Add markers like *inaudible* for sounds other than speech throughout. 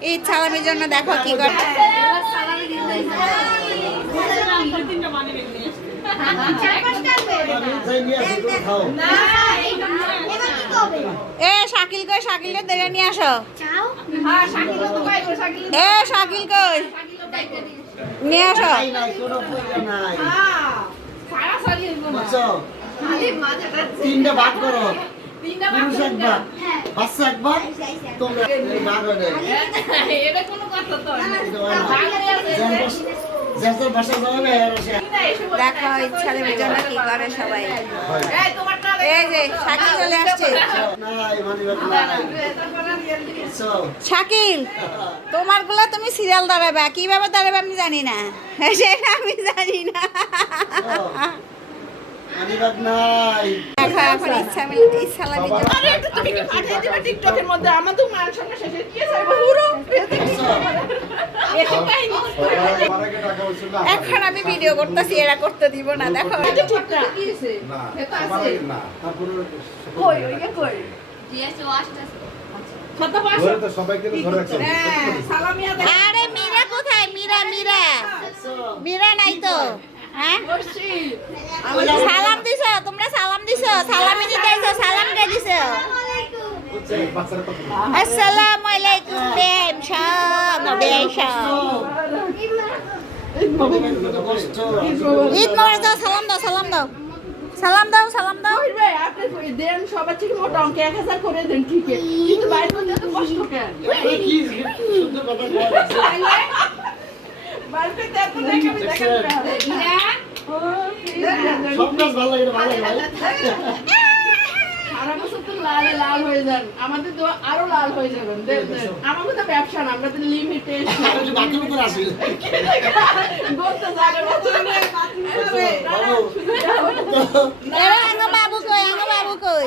এই সালামির জন্য দেখো কি করে। এ শাকিল কই, শাকিলকে দেখে নিয়ে আসো। এ শাকিল কই? নিয়ে আসো। তিনটা ভাগ করো। পুরুষ একবার। বাচ্চা একবার? তোমরা ভাগ হয়ে যায়। এটা *laughs* না। যার বাস- যার যার বাসা যাবে আর সে দেখো এই সালামির জন্য কি করে সবাই। এই যে শাকিল চলে আসছে। নাই মানিব্যাগ নাই। So, শাকিল *laughs* তোমারগুলো তুমি সিরিয়াল দাঁড়াবে। কীভাবে দাঁড়াবে আমি জানি না। *laughs* সেটা আমি জানি না। এখন টিকটকের মধ্যে? মান শেষে কি চাইব পুরো। এখন আমি ভিডিও করতেছি এরা করতে দিব না। দেখো। এটা ঠিক না তারপরে কই ওই কই? কত পাঁচশো ধরে তো সবাইকে তো ধরে রাখছে। হ্যাঁ আরে মীরা কোথায়? মীরা মীরা। মীরা নাই তো। হ্যাঁ? সালাম দিছো তোমরা সালাম দিছো সালামি দিতেছো সালাম কে দিছো। আসসালামু আলাইকুম বেম সব বেম ঈদ মোবারক দাও সালাম দাও সালাম দাও। সালাম দাও সালাম দাও। ওই ভাই আপনি দেন সবার থেকে মোটা অঙ্কে এক হাজার করে দেন ঠিক আছে কিন্তু বাইরে এত কষ্ট কেন? কি সুন্দর কথা আমাদের তো আরও লাল হয়ে যাবেন আমাদের তো ব্যবসা না আমরা তো লিমিটেড বাবু কই বাবু কই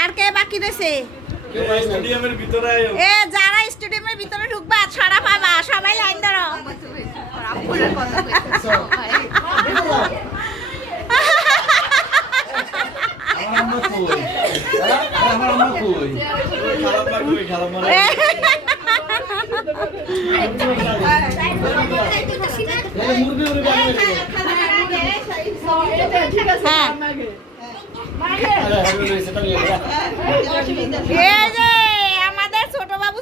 আর কে বাকি রয়েছে? এ যারা স্টেডিয়ামের ভিতরে ঢুকবা ছড়া পাবা। সবাই লাইন ধরো। হ্যাঁ। আমাদের ছোট বাবু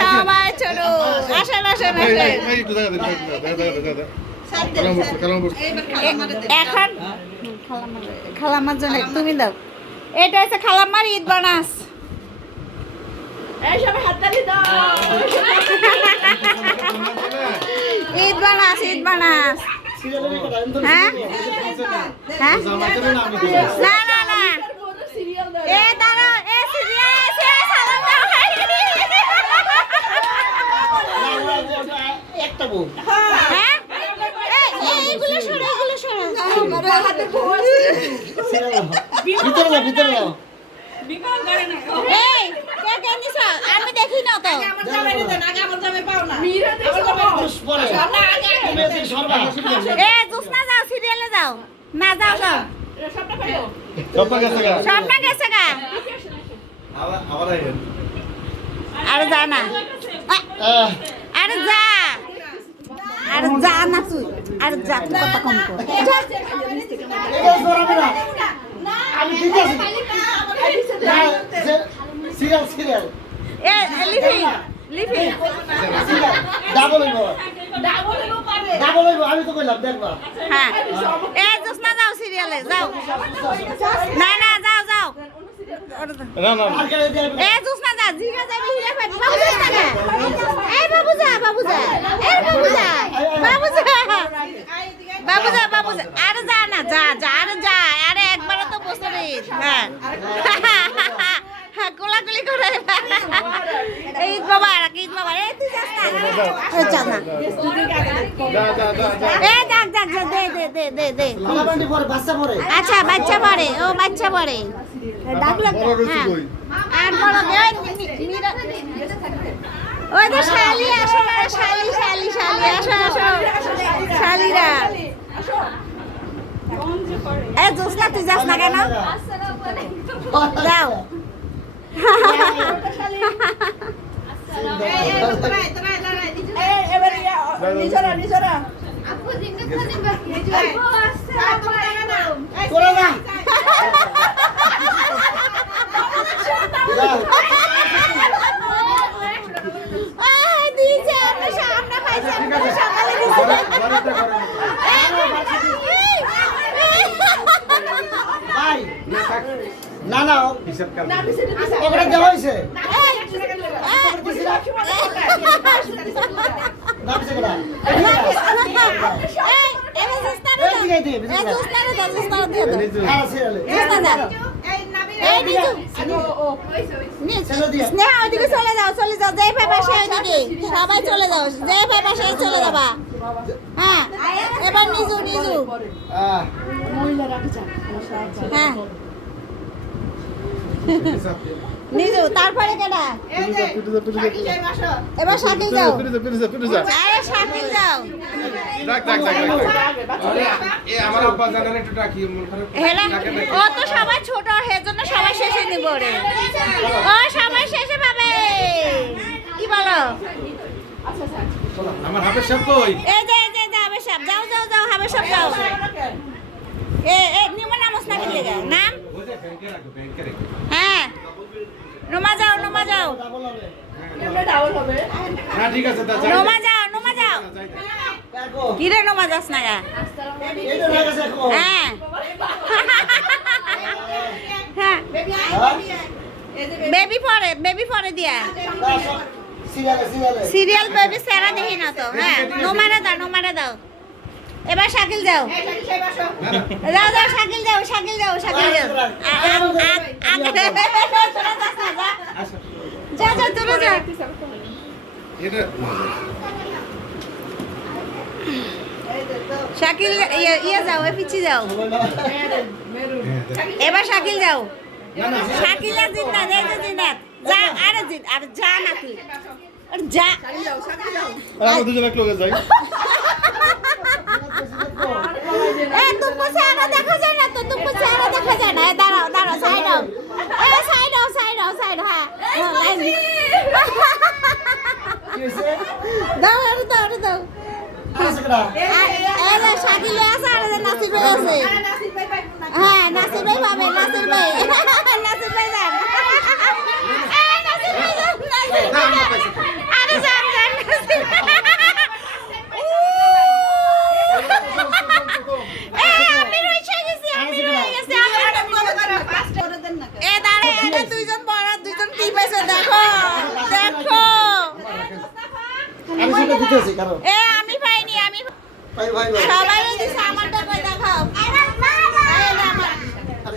সবাই ছোট। আসেন আসেন এখন জন্য তুমি দাও। এটা হচ্ছে খালাম্মার ঈদ বানাস। ঈদ বানাস ঈদ বানাস। হ্যাঁ? হ্যাঁ? না না না। না এ দাঁড়াও। এ সিরিয়াল এসে সালাম দাও একটা বউ হ্যাঁ? এই, এই, এইগুলো সরো এগুলো সরো। সিরিয়াল ভিতরে যাও ভিতরে যাও। এই কে কে নিছ আমি দেখি না তো? এ জোসনা যাও সিরিয়ালে যাও। না যাও যাও। সবটা গেছে গা। আর যা না। আরে যা। আরে যা না তুই। আরে যা তুই কথা কম কর। আমি ঠিক আছে। Serial serial. এ এ, লিপি লিপি। সিরিয়াল ডাবল হইব ডাবল হইব আমি তো কইলাম দেখবা। হ্যাঁ। এ জোসনা যাও সিরিয়ালে যাও। না না যাও যাও। না না আর কে দিয়ে এ জোসনা যা জিগা যাবে হিরে ফেট বাবু যা। এই বাবু যা বাবু যা। এই বাবু যা করে এই ঈদ মোবারক ঈদ মোবারক এই তুই না এ যাক যাক যাক, দে দে দে দে দে লালাবান্ডি বাচ্চা পরে আচ্ছা বাচ্চা পড়ে ও বাচ্চা পড়ে ডাকলো হ্যাঁ। আর বড় ওই মি- মীরা- ওই তো শালি আসো শালি শালি শালি আসো আসো শালিরা এ জোসনা তুই যাস না কেন যাও না না ওখানে দেওয়া হয়েছে? স্নেহা ওইদিকে চলে যাও চলে যাও যে ভাই পাশে ওইদিকে সবাই চলে যাও যে ভাই পাশে চলে যাবা হ্যাঁ এবার নিজু হ্যাঁ। *laughs* নিজু তারপরে কেডা? এবার শাকিল যাও। আরে শাকিল যাও। ডাক ডাক ডাক ডাক। এ আমার আব্বা জানার একটু ডাকি মন খারাপ হেলা ডাকে ডাকি। ও তো সবাই ছোট সবাই শেষে নিব রে ও সবাই শেষে পাবে। কি বলো? আমার হাফের সাহেব কই? এই যে এই যে হাবের সাহেব যাও যাও যাও হাবের সাহেব যাও। এ এ নিমন নামস না কিনলে গা নাম? হ্যাঁ। নোমা যাও নোমা যাও। না ঠিক আছে নোমা যাও নোমা যাও। কি রে নোমা যাস না হ্যাঁ। হ্যাঁ। বেবি পরে বেবি পরে দিয়া। সিরিয়াল বেবি সেরা দেখি না তো। হ্যাঁ নোমারে দাও নোমারে দাও। এবার শাকিল যাও। যাও যাও শাকিল যাও শাকিল যাও শাকিল যাও। যা। যা যা তোরা যা। শাকিল ইয়ে ইয়ে যাও এ পিছি যাও। এবার শাকিল যাও। শাকিল আর এই যে আরে জিন আরে যা না তুই। আরে যা। আমরা দুজন এক লগে যাই। *laughs* এ তুমকো চেহারা দেখা যায় না তো? তুমকো চেহারা দেখা যায় না? দাঁড়াও দাঁড়াও সাইড হও এ সাইড হও সাইড হও সাইড হ্যাঁ। হ্যাঁ, দাও আরে দাও আরে দাও। শাকিল আছে আর যে আছে। হ্যাঁ নাসির পাবে নাসির ভাই। যান। আরে যান যান নাসির ভাই। এ, আমি রইছে গেছি, আমি রয়ে গেছি, আমার এ দাঁড়ে এটা দুইজন বড় দুইজন কি পাইছে দেখো দেখো আমি সেটা দিতেছি কারণ এ আমি পাইনি আমি ভাই ভাই ভাই সবাই দিছে আমারটা কই দেখাও এটা আমার আরে শুনটাই এটা আমারটা কই আমারটা কই আমারটা লয়ে যাও, সবাই পাইছে। এই নিবা, আমারটা দাও, আমারটা দাও। এটা দেখ না না তো আছে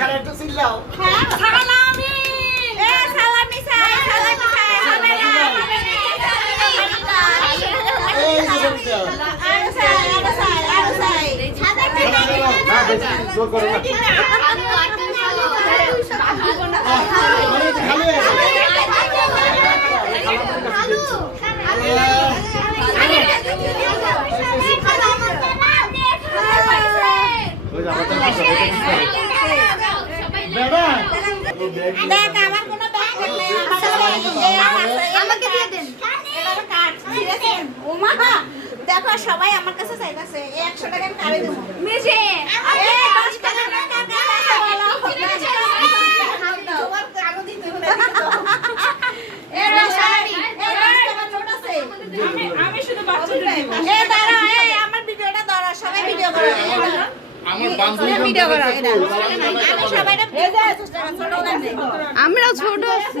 খানে একটু চিল্লাও হ্যাঁ সালামি সালামি সালামি দেখ আমার কোনো ব্যাগ নেই আমাকে দিয়ে দেন। আমাকে দিয়ে দেন ওমা। দেখো সবাই আমার কাছে চাইতেছে 100 টাকা দেব? মেজে আমি 10 টাকা না কাকা তোমার কাগজ দিতে ছোট আমরাও ছোট আছি।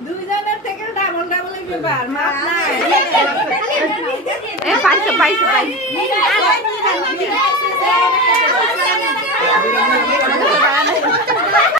দুইজনের থেকে ডাবল ডাবল ব্যাপার মাপ আচ্ছা। নাই। আচ্ছা। এ পাইছো পাইছো পাইছো। আচ্ছা।